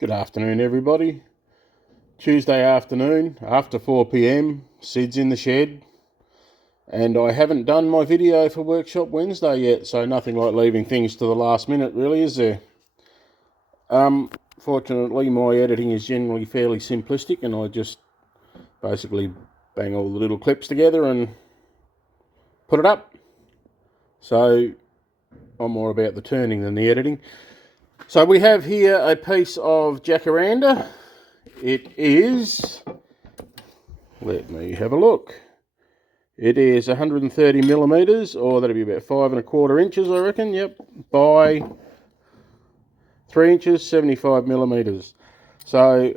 Good afternoon, everybody. Tuesday afternoon, after 4 p.m, Sid's in the shed, and I haven't done my video for Workshop Wednesday yet, so nothing like leaving things to the last minute, really, is there? Fortunately, my editing is generally fairly simplistic, and I just basically bang all the little clips together and put it up. So I'm more about the turning than the editing. So we have here a piece of Jacaranda. It is, let me have a look. It is 130 millimeters, or that'll be about 5¼ inches, I reckon. Yep, by 3 inches, 75 millimeters. So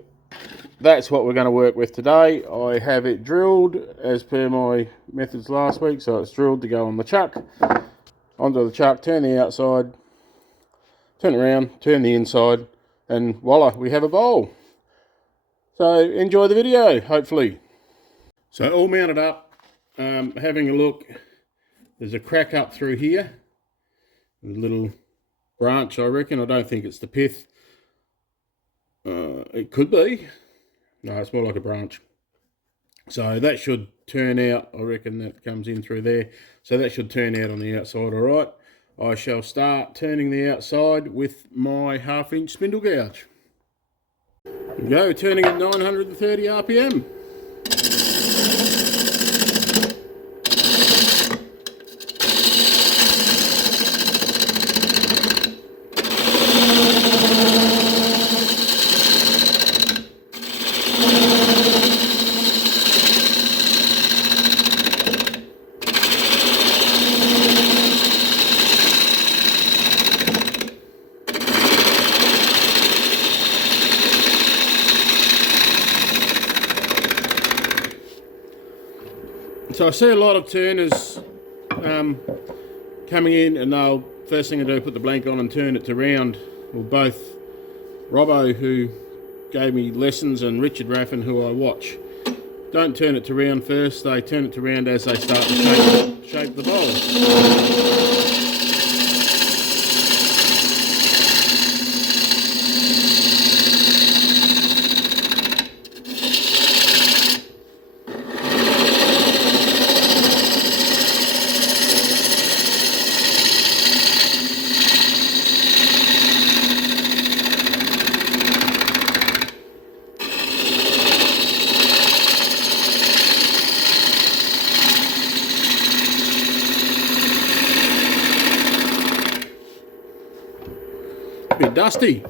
that's what we're going to work with today. I have it drilled as per my methods last week, so it's drilled to go on the chuck. Onto the chuck, turn the outside, turn it around, turn the inside, and voila, we have a bowl. So enjoy the video, hopefully. So all mounted up, having a look. There's a crack up through here. A little branch, I reckon. I don't think it's the pith. It could be. No, it's more like a branch. So that should turn out, I reckon that comes in through there. So that should turn out on the outside, all right. I shall start turning the outside with my 1/2 inch spindle gouge. There we go, turning at 930 RPM. So I see a lot of turners coming in, and they'll, first thing they do, put the blank on and turn it to round. Well, both Robbo, who gave me lessons, and Richard Raffin, who I watch, don't turn it to round first. They turn it to round as they start to shape the bowl. Bit dusty.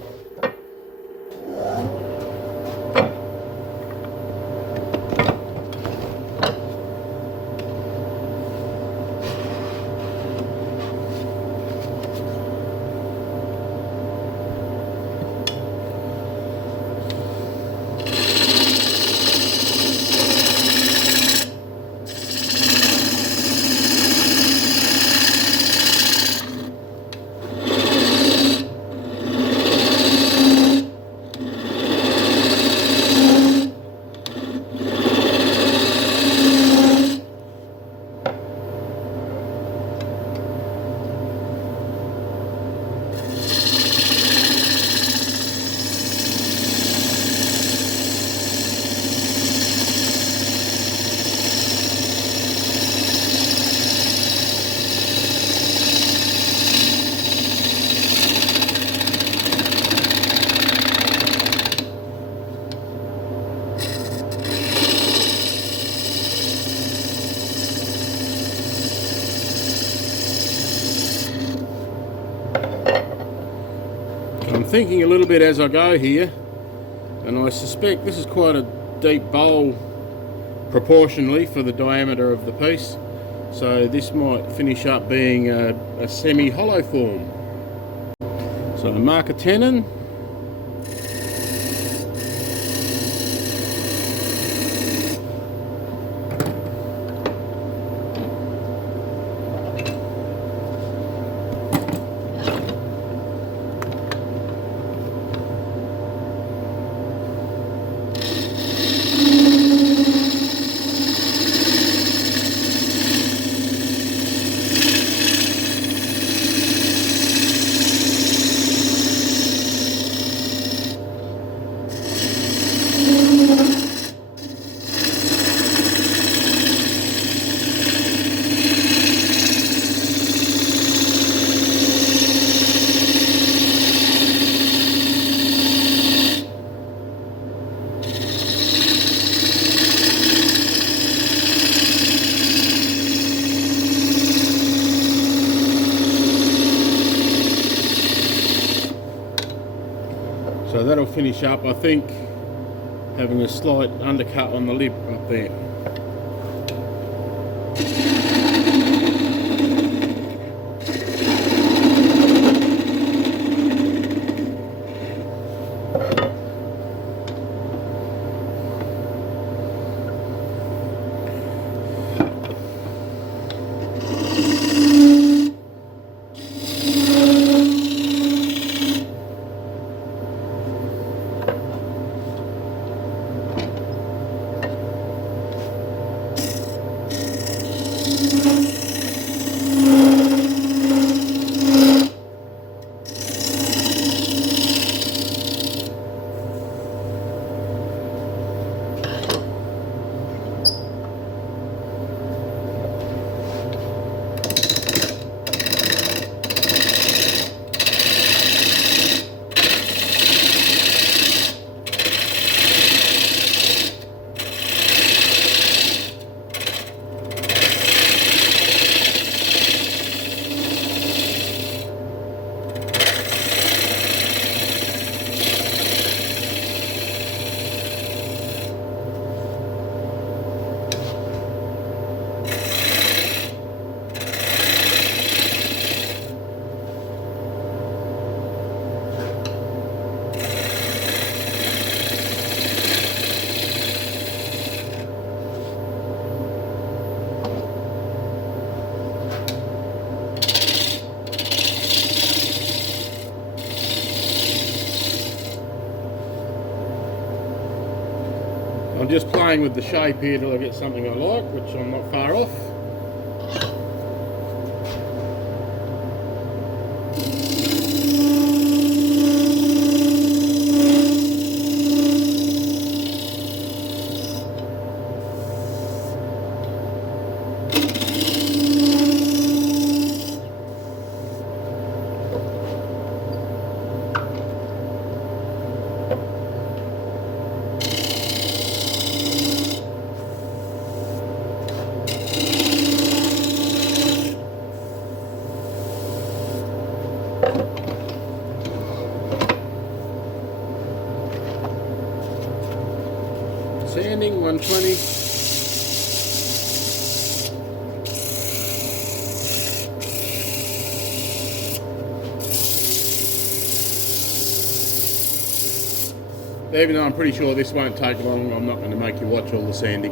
I'm thinking a little bit as I go here, and I suspect this is quite a deep bowl proportionally for the diameter of the piece, so this might finish up being a semi-hollow form. So mark a tenon. So that'll finish up, I think, having a slight undercut on the lip up there. I'm just playing with the shape here till I get something I like, which I'm not far off. Sanding 120. Even though I'm pretty sure this won't take long, I'm not going to make you watch all the sanding.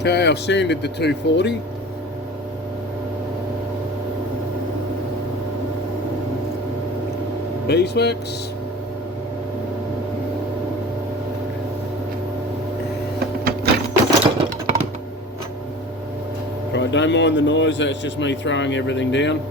Okay, I've sanded the 240. Beeswax. Right, don't mind the noise, that's just me throwing everything down.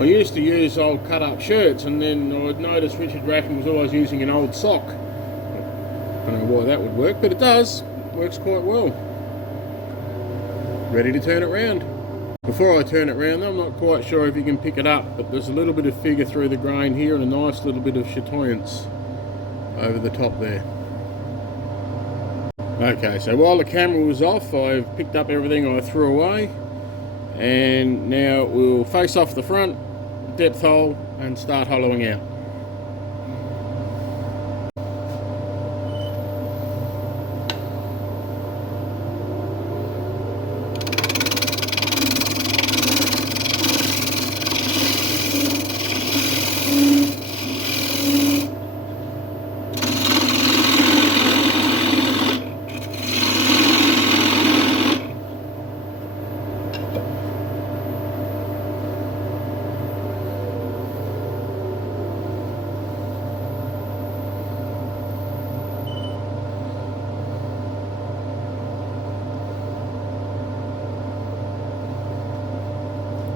I used to use old cut up shirts, and then I would notice Richard Rackham was always using an old sock. I don't know why that would work, but it does. It works quite well. Ready to turn it round. Before I turn it round, I'm not quite sure if you can pick it up, but there's a little bit of figure through the grain here and a nice little bit of chatoyance over the top there. Okay, so while the camera was off, I've picked up everything I threw away, and now we'll face off the front, depth hole, and start hollowing out.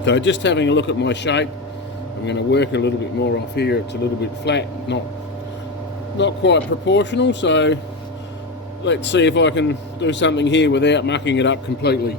So just having a look at my shape, I'm going to work a little bit more off here. It's a little bit flat, not quite proportional, so let's see if I can do something here without mucking it up completely.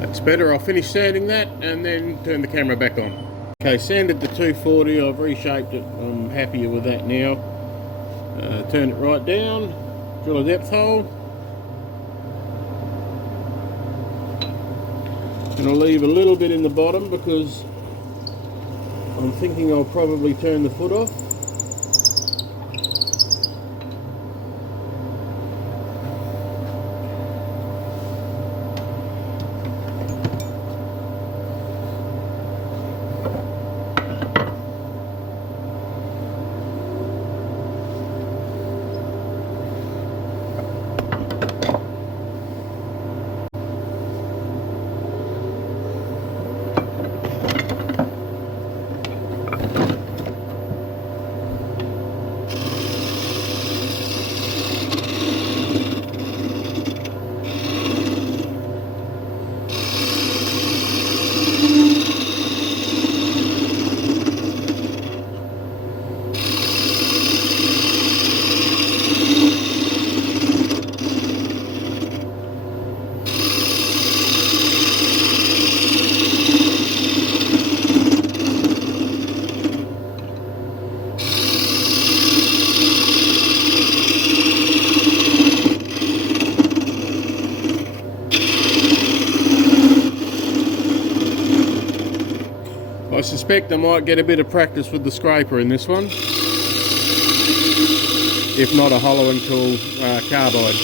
That's better. I'll finish sanding that and then turn the camera back on. Okay, sanded the 240, I've reshaped it, I'm happier with that now. Turn it right down, drill a depth hole. And I'll leave a little bit in the bottom because I'm thinking I'll probably turn the foot off. I suspect I might get a bit of practice with the scraper in this one, if not a hollowing tool, carbide.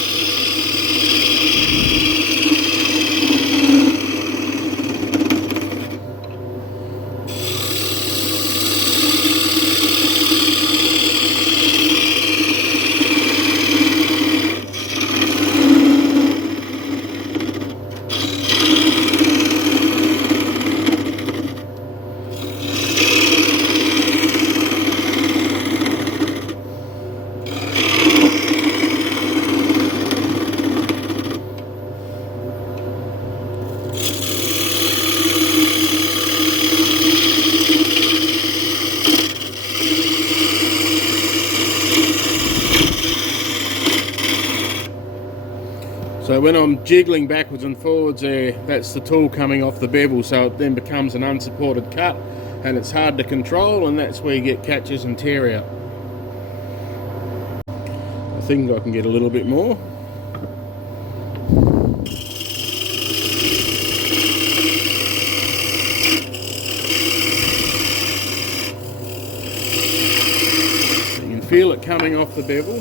So when I'm jiggling backwards and forwards there, that's the tool coming off the bevel, so it then becomes an unsupported cut and it's hard to control, and that's where you get catches and tear out. I think I can get a little bit more. You can feel it coming off the bevel.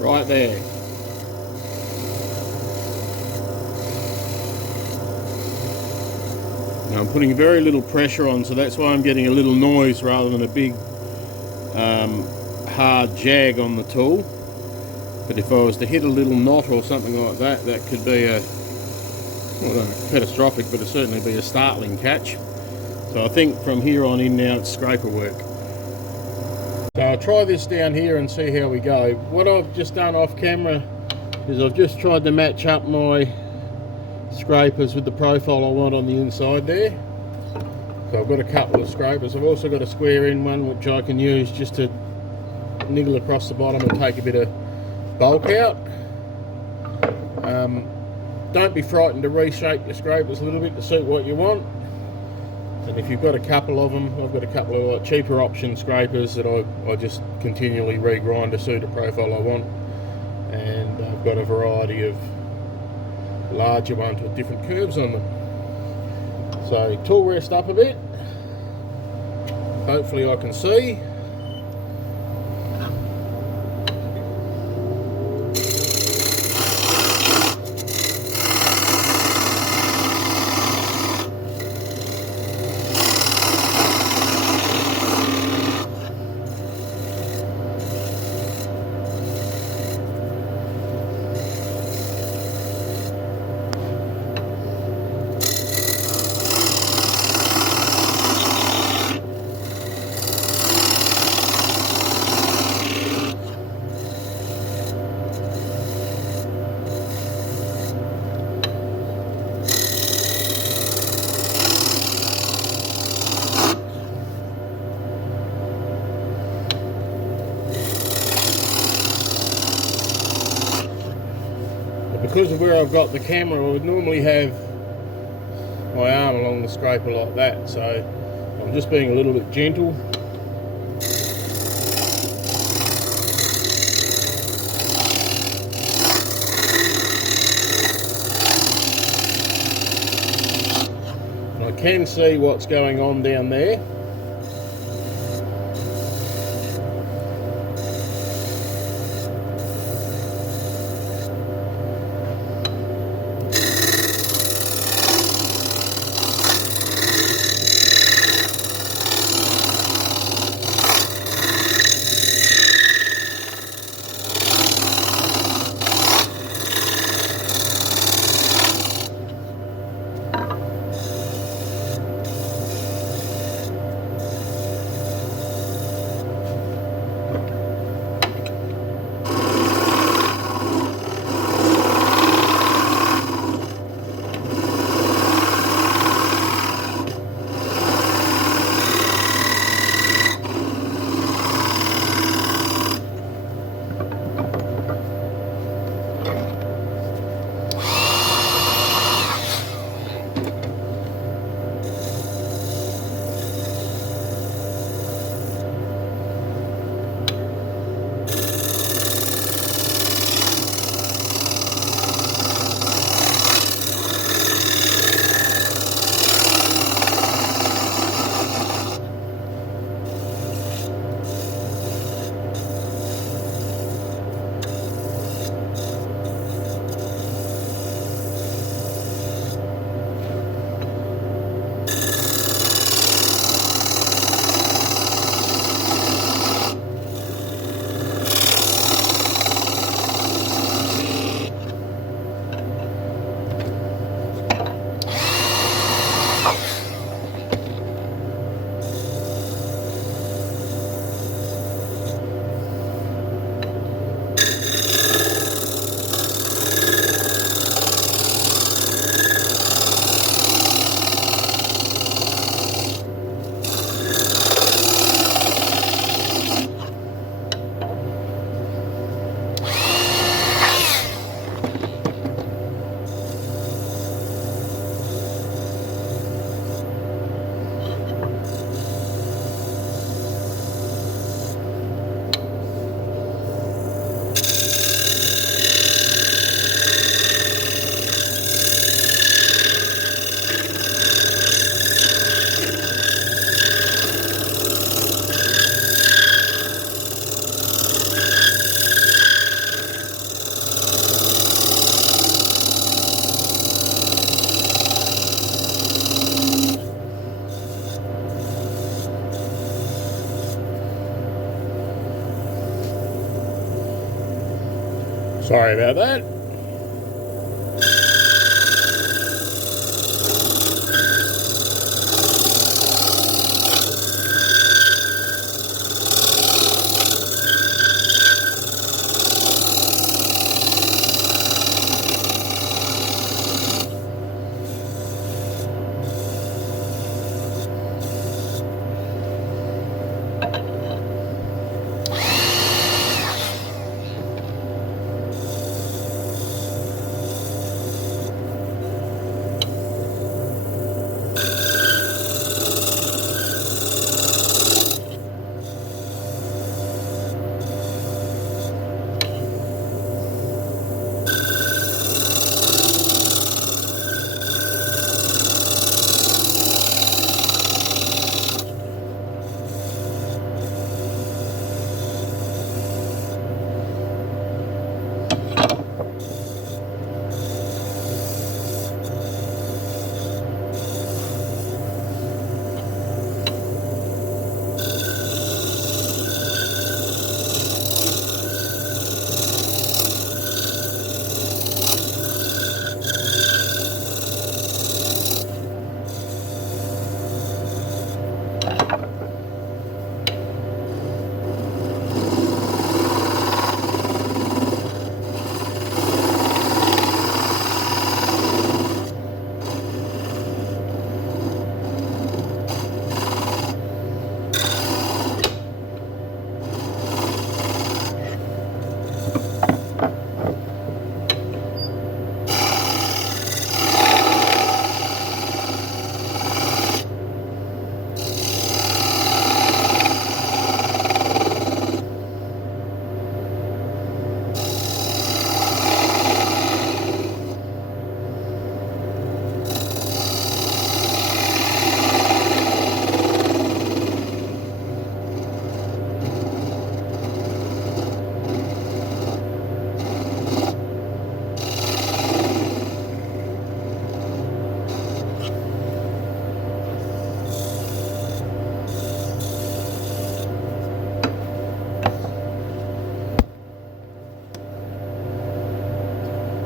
Right there. Now I'm putting very little pressure on, so that's why I'm getting a little noise rather than a big hard jag on the tool. But if I was to hit a little knot or something like that, that could be a, well, I don't know, catastrophic, but it'd certainly be a startling catch. So I think from here on in now it's scraper work. So I'll try this down here and see how we go. What I've just done off camera is I've just tried to match up my scrapers with the profile I want on the inside there. So I've got a couple of scrapers. I've also got a square end one which I can use just to niggle across the bottom and take a bit of bulk out. Don't be frightened to reshape your scrapers a little bit to suit what you want. And if you've got a couple of them, I've got a couple of like cheaper option scrapers that I just continually regrind to suit a profile I want. And I've got a variety of larger ones with different curves on them. So tool rest up a bit. Hopefully I can see. Because of where I've got the camera, I would normally have my arm along the scraper like that, so I'm just being a little bit gentle. And I can see what's going on down there. Sorry about that.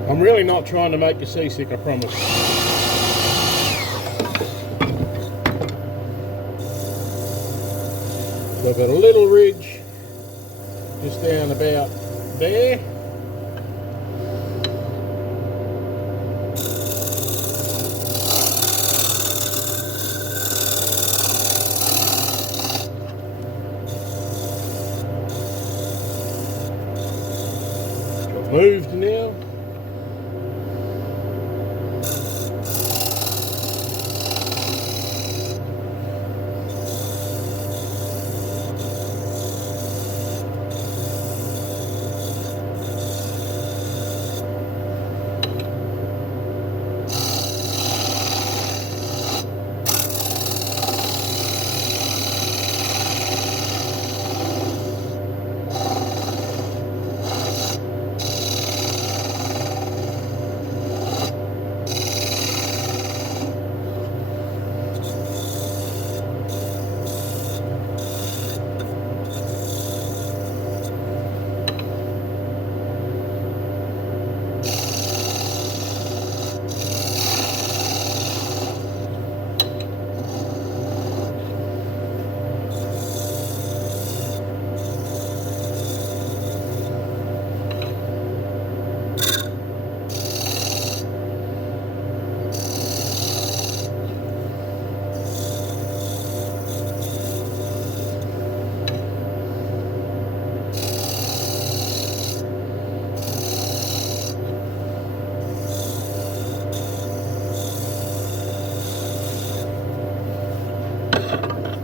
I'm really not trying to make you seasick, I promise. So I've got a little ridge just down about there. Got moved now.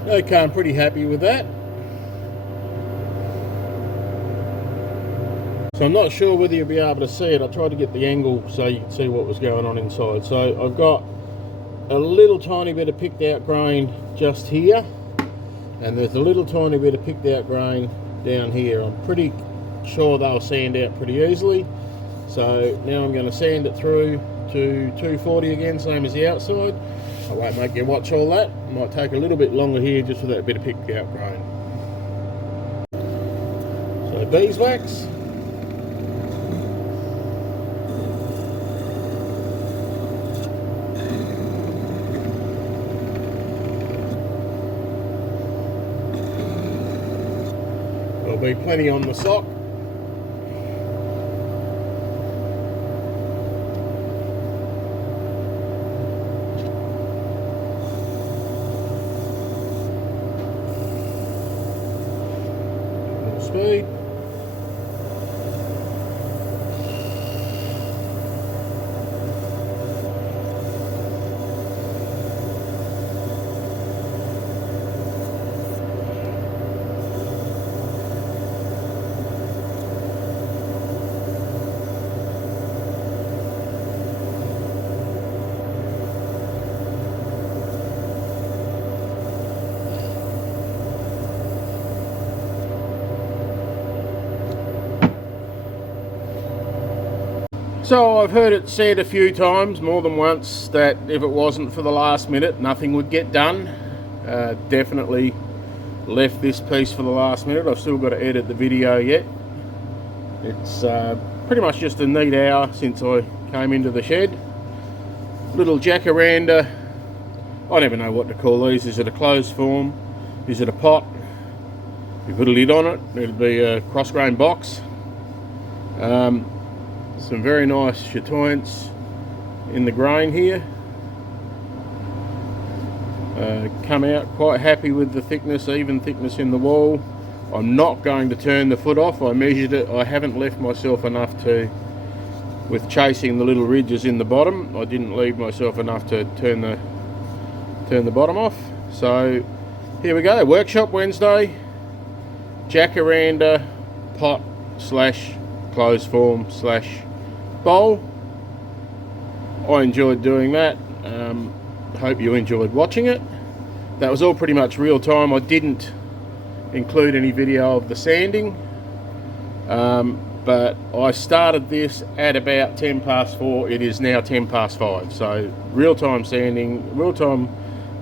Okay, I'm pretty happy with that. So I'm not sure whether you'll be able to see it. I tried to get the angle so you can see what was going on inside. So I've got a little tiny bit of picked out grain just here, and there's a little tiny bit of picked out grain down here. I'm pretty sure they'll sand out pretty easily. So now I'm going to sand it through to 240 again, same as the outside. I won't make you watch all that. It might take a little bit longer here just with that bit of picked out grain. So beeswax. be plenty on the sock. More speed. So I've heard it said a few times, more than once, that if it wasn't for the last minute, nothing would get done. Definitely left this piece for the last minute. I've still got to edit the video yet. It's pretty much just a neat hour since I came into the shed. Little Jacaranda, I never know what to call these. Is it a closed form? Is it a pot? You put a lid on it, it'll be a cross-grain box. Some very nice chatoyance in the grain here. Come out quite happy with the thickness, even thickness in the wall. I'm not going to turn the foot off. I measured it. I haven't left myself enough to, with chasing the little ridges in the bottom, I didn't leave myself enough to turn the bottom off. So here we go, workshop Wednesday, Jacaranda pot slash closed form slash bowl. I enjoyed doing that. Hope you enjoyed watching it. That was all pretty much real time. I didn't include any video of the sanding, but I started this at about 10 past 4. It is now 10 past 5. So real time sanding, real time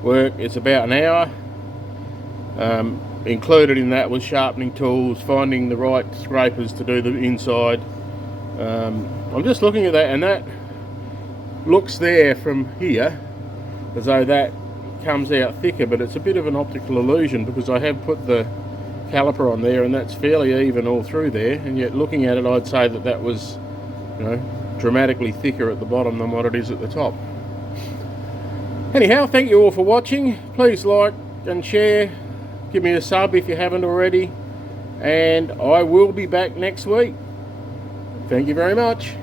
work. It's about an hour. Included in that was sharpening tools, finding the right scrapers to do the inside. I'm just looking at that, and that looks there from here as though that comes out thicker, but it's a bit of an optical illusion because I have put the caliper on there and that's fairly even all through there, and yet looking at it I'd say that that was, you know, dramatically thicker at the bottom than what it is at the top. Anyhow, thank you all for watching. Please like and share, give me a sub if you haven't already, and I will be back next week. Thank you very much.